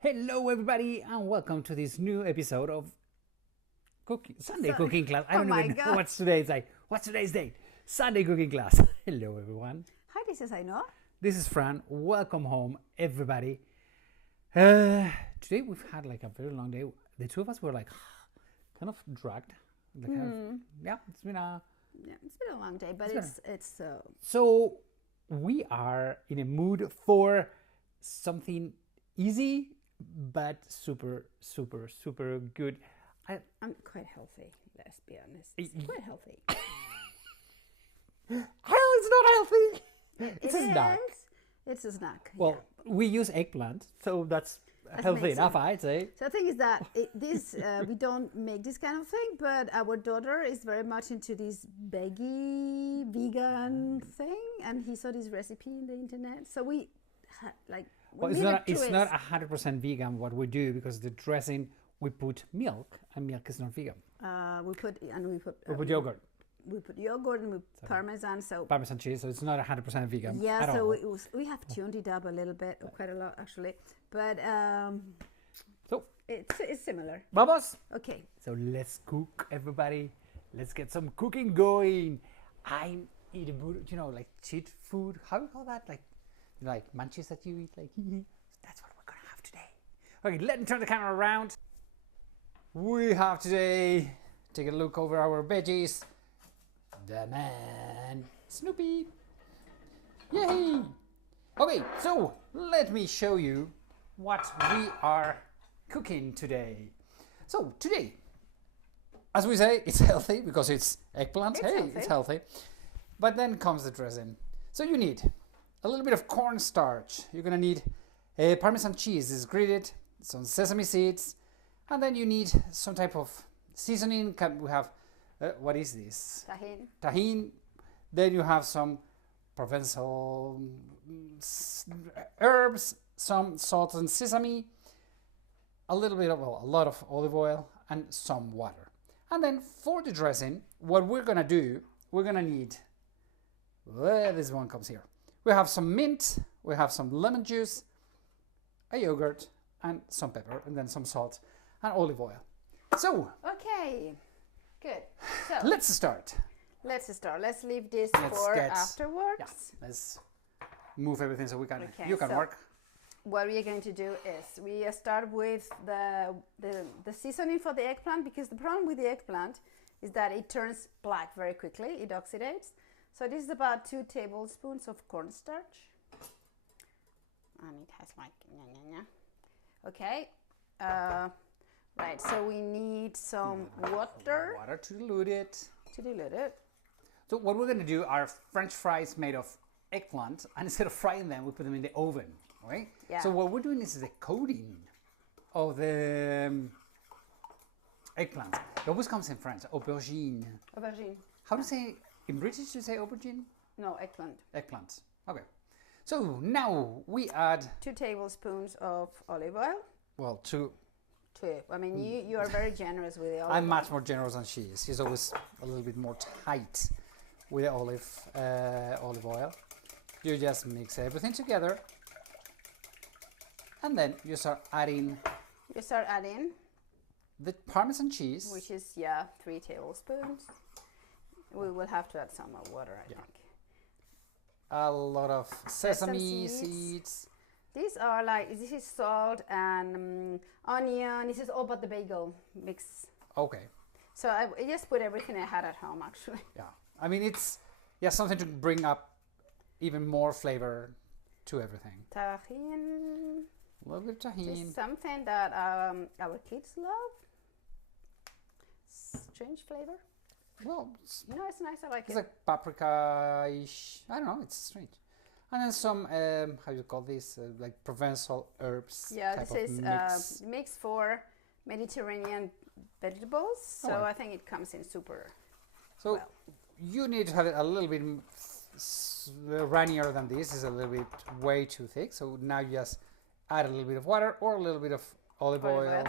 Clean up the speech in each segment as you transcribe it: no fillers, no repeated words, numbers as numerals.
Hello, everybody, and welcome to this new episode of Sunday cooking class. I don't even know what's today's day. What's today's date? Sunday cooking class. Hello, everyone. Hi, this is Ainhoa. This is Fran. Welcome home, everybody. Today we've had like a very long day. The two of us were like kind of dragged. Like it's been a long day, but it's So we are in a mood for something easy but super good. I'm quite healthy, let's be honest. It's quite healthy. Hell, it's not healthy. It's a snack. It's a snack. Well, we use eggplant, so that's healthy enough, I'd say. So the thing is that we don't make this kind of thing, but our daughter is very much into this veggie, vegan thing, and he saw this recipe in the internet. So we Well, it's not 100% vegan what we do, because the dressing we put milk, and milk is not vegan. We put Yogurt. We put yogurt and we put Parmesan, so Parmesan cheese, so it's not 100% vegan. Yeah, at so all. we have tuned it up a little bit, quite a lot actually, but So it's similar. Vamos. Okay. So let's cook, everybody. Let's get some cooking going. I eat a mood, like cheat food. How do you call that? Like munchies that you eat. Like that's what we're gonna have today. Okay, let me turn the camera around. We have today. Take a look over our veggies. The man, Snoopy. Yay! Okay, so let me show you what we are cooking today. So today, as we say, it's healthy because it's eggplant. It's healthy. But then comes the dressing. So you need a little bit of cornstarch. You're gonna need Parmesan cheese. It's grated, some sesame seeds, and then you need some type of seasoning. We have what is this? Tahini. Then you have some Provençal herbs, some salt and sesame, a lot of olive oil, and some water. And then for the dressing, what we're gonna do, we're gonna need. This one comes here. We have some mint, we have some lemon juice, a yogurt, and some pepper, and then some salt and olive oil. So Okay. Good. So let's start. Let's leave this for afterwards. Yeah, let's move everything so we can. Okay, You can work. What we are going to do is we start with the seasoning for the eggplant, because the problem with the eggplant is that it turns black very quickly. It oxidates. So this is about 2 tablespoons of cornstarch, and it has like Okay. Right, so we need some water. Water to dilute it. So what we're going to do are French fries made of eggplant, and instead of frying them, we put them in the oven, right? Yeah. So what we're doing is the coating of the eggplant. It always comes in French, aubergine. How do you say, in British you say aubergine? No, eggplant. Eggplant, okay. So now we add 2 tablespoons of olive oil. Well, 2. I mean, you are very generous with the olive I'm oil. much more generous than she is. She's always a little bit more tight with the olive oil. You just mix everything together, and then you start adding the Parmesan cheese, which is 3 tablespoons. We will have to add some more water, I think. A lot of sesame seeds. This is salt and onion. This is all but the bagel mix. Okay. So I just put everything I had at home, actually. Yeah. I mean, it's something to bring up even more flavor to everything. Tahini. A little bit of tahini. Just something that our kids love. Strange flavor. Well, it's nice. I like it. It's like paprika-ish. I don't know. It's strange. And then some, how do you call this? Like Provençal herbs. Yeah, type this is mix. mix for Mediterranean vegetables. So I think it comes in super well. You need to have it a little bit runnier than this. It's a little bit way too thick. So now you just add a little bit of water or a little bit of olive oil.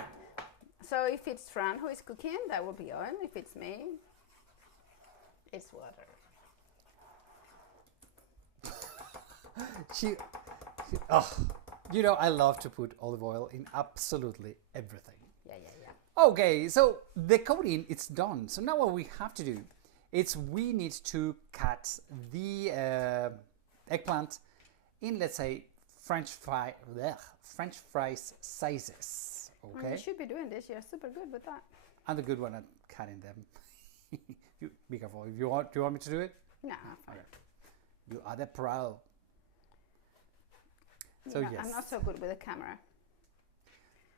So if it's Fran who is cooking, that will be oil. If it's me, it's water. You know, I love to put olive oil in absolutely everything. Yeah, yeah, yeah. Okay, so the coating, it's done. So now what we have to do is we need to cut the eggplant in, let's say, French fries sizes. Well, Okay, you should be doing this. You're super good with that. I'm the good one at cutting them. You be careful. If you want, do you want me to do it? No, fine. Okay. You are the pro. So Yeah, yes. I'm not so good with the camera.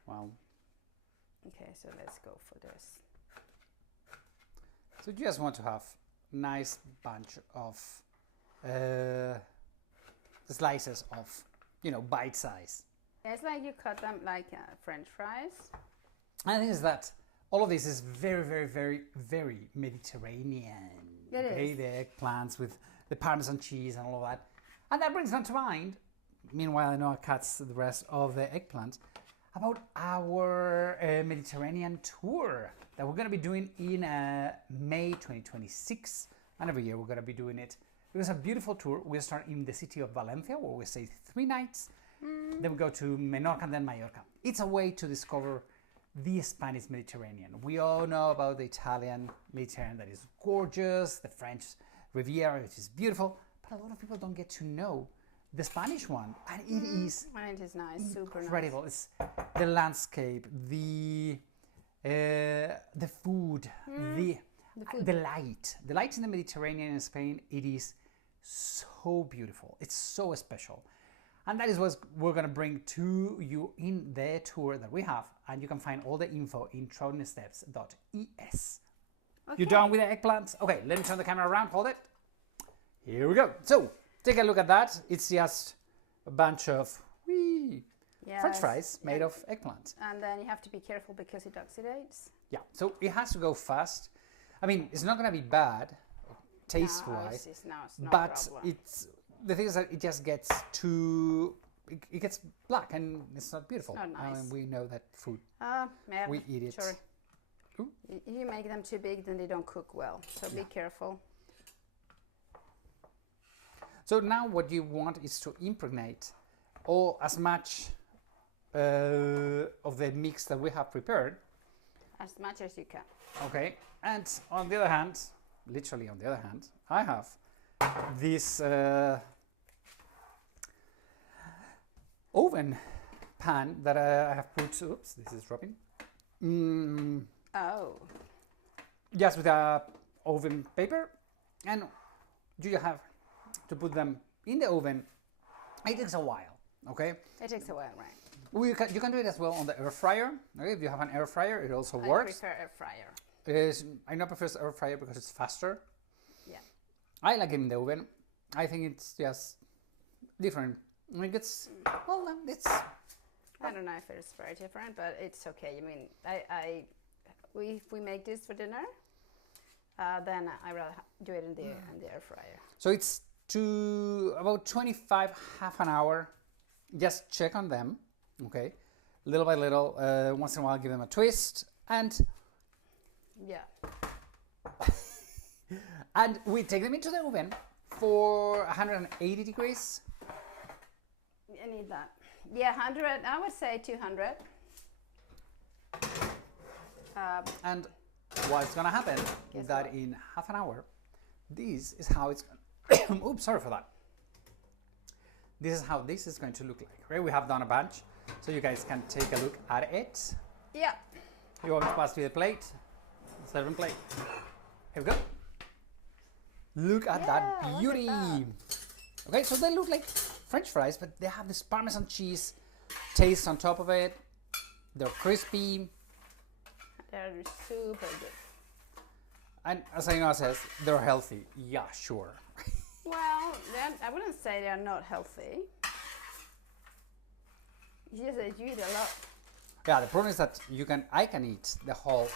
Well, Okay, so let's go for this. so you just want to have nice bunch of slices of, you know, bite size. Yeah, it's like you cut them like French fries. And the thing is that all of this is very, very, very, very Mediterranean. It okay, is. the eggplants with the Parmesan cheese and all of that. And that brings me to mind, meanwhile Noah cuts the rest of the eggplant, about our Mediterranean tour that we're going to be doing in May 2026. And every year we're going to be doing it. It was a beautiful tour. We'll start in the city of Valencia, where we stay 3 nights. Then we go to Menorca and then Mallorca. It's a way to discover the Spanish Mediterranean. We all know about the Italian Mediterranean that is gorgeous, the French Riviera, which is beautiful, but a lot of people don't get to know the Spanish one, and it is And it is nice, super incredible. It's the landscape, the food, the light. The light in the Mediterranean in Spain, it is so beautiful. It's so special. And that is what we're going to bring to you in the tour that we have. And you can find all the info in troddensteps.es. nice. You done with the eggplants? Okay, let me turn the camera around. Hold it. Here we go. So, take a look at that. It's just a bunch of French fries made of eggplant. And then you have to be careful because it oxidates. Yeah, so it has to go fast. I mean, it's not going to be bad taste-wise, It's no but problem. it's the thing is that it just gets too, it gets black and it's not beautiful. Not nice. And we know that food, Yeah, we eat it. Sure. Ooh. If you make them too big, then they don't cook well. So be careful. So now what you want is to impregnate all as much of the mix that we have prepared. As much as you can. Okay, and on the other hand, literally on the other hand, I have this oven pan that I have put, oops, this is dropping, Oh. just with a oven paper, and you have to put them in the oven. It takes a while, okay? It takes a while, right? You can do it as well on the air fryer. Okay, if you have an air fryer, it also I works. prefer air fryer. I not prefer air fryer because it's faster. Yeah. I like it in the oven. I think it's just different. Like it's, well, it's, I don't know if it's very different, but it's okay. I mean, if we make this for dinner, then I rather do it in the air fryer. so it's to about 25, half an hour. Just check on them, okay? Little by little, once in a while, give them a twist, and Yeah. and we take them into the oven for 180 degrees. I need that. Yeah, 100. I would say 200. And what's gonna happen is that what? in half an hour, this is how it's oops, sorry for that. This is how this is going to look like, right? We have done a bunch, so you guys can take a look at it. Yeah. You want to pass to the plate, serving plate. Here we go. Look at that Yeah, look at beauty. that. Okay, so they look like French fries, but they have this Parmesan cheese taste on top of it. They're crispy, They're super good. and as Ainhoa says, they're healthy. Yeah, sure. Well, I wouldn't say they're not healthy. It's just that you eat a lot. Yeah, the problem is that I can eat the whole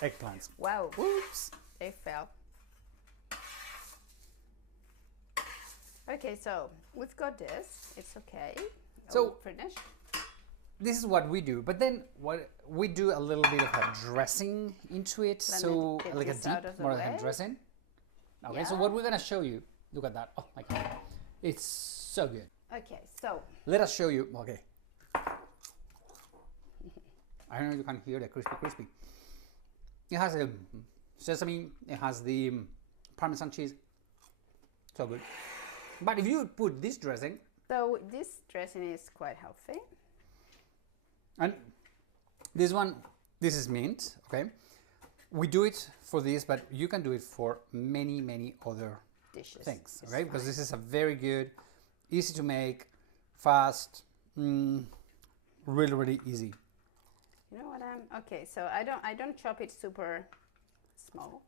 eggplants. Wow. Whoops. They fell. Okay, so we've got this. It's okay. So- finish. This is what we do, but then what we do a little bit of a dressing into it, Let me so get like a this out dip of the more than way. dressing. Okay, so Yeah. what we're gonna show you, look at that. Oh my god, it's so good. Okay, so let us show you. Okay. I don't know if you can hear the crispy. It has a sesame. It has the Parmesan cheese. So good. But if you put this dressing. So this dressing is quite healthy. And this one, this is mint. Okay. We do it for this, but you can do it for many other dishes. Things. Okay, because this is a very good, easy to make, fast, really easy. You know what okay, so I don't chop it super small.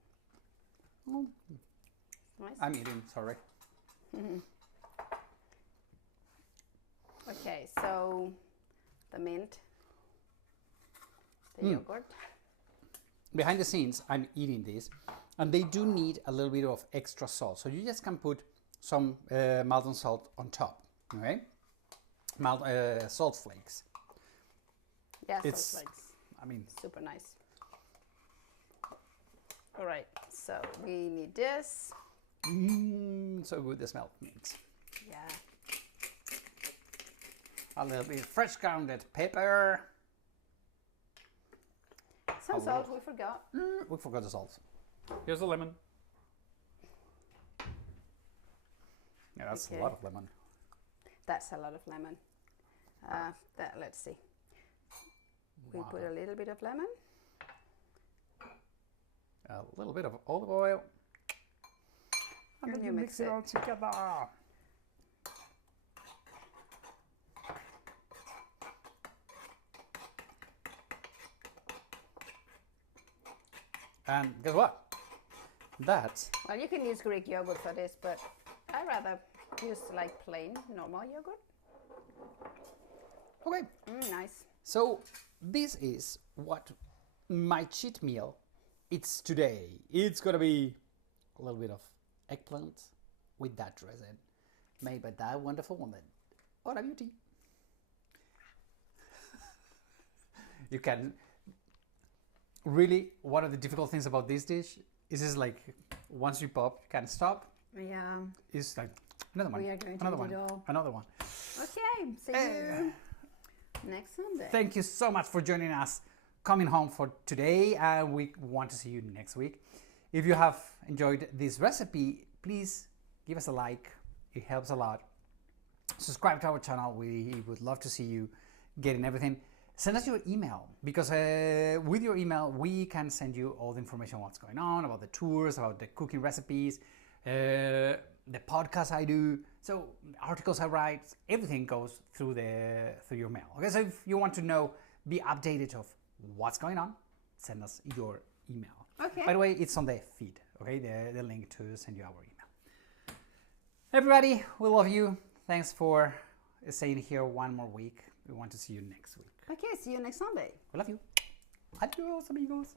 Oh. Nice. I'm eating, sorry. Okay, so the mint, the yogurt. Behind the scenes, I'm eating this, and they do need a little bit of extra salt. So you just can put some Maldon salt on top, okay? Salt flakes. Yeah, It's, salt flakes. I mean, super nice. All right, so we need this. so good the smell of mint. Yeah. A little bit of fresh grounded pepper. Some salt we forgot. We forgot the salt. Here's the lemon. Yeah, that's Okay. a lot of lemon. That's a lot of lemon. Let's see. We put a little bit of lemon. A little bit of olive oil. And then you mix it all together. And guess what? That's Well, you can use Greek yogurt for this, but I rather use like plain normal yogurt. okay. Nice. So this is what my cheat meal it's today. It's gonna be a little bit of eggplant with that dressing made by that wonderful woman. What a beauty. You can really, one of the difficult things about this dish is like once you pop, you can't stop. Yeah. It's like another one, We are going to another eat one, it all. another one. Okay. See you next Sunday. Thank you so much for joining us, coming home for today, and we want to see you next week. If you have enjoyed this recipe, please give us a like. It helps a lot. Subscribe to our channel. We would love to see you getting everything. Send us your email, because with your email we can send you all the information on what's going on, about the tours, about the cooking recipes, the podcast I do, so articles I write, everything goes through your mail. Okay, so if you want to know, be updated of what's going on, send us your email. Okay. By the way, it's on the feed, okay, the link to send you our email. Everybody, we love you. Thanks for staying here one more week. We want to see you next week. Okay, see you next Sunday. We love you. Adios, amigos.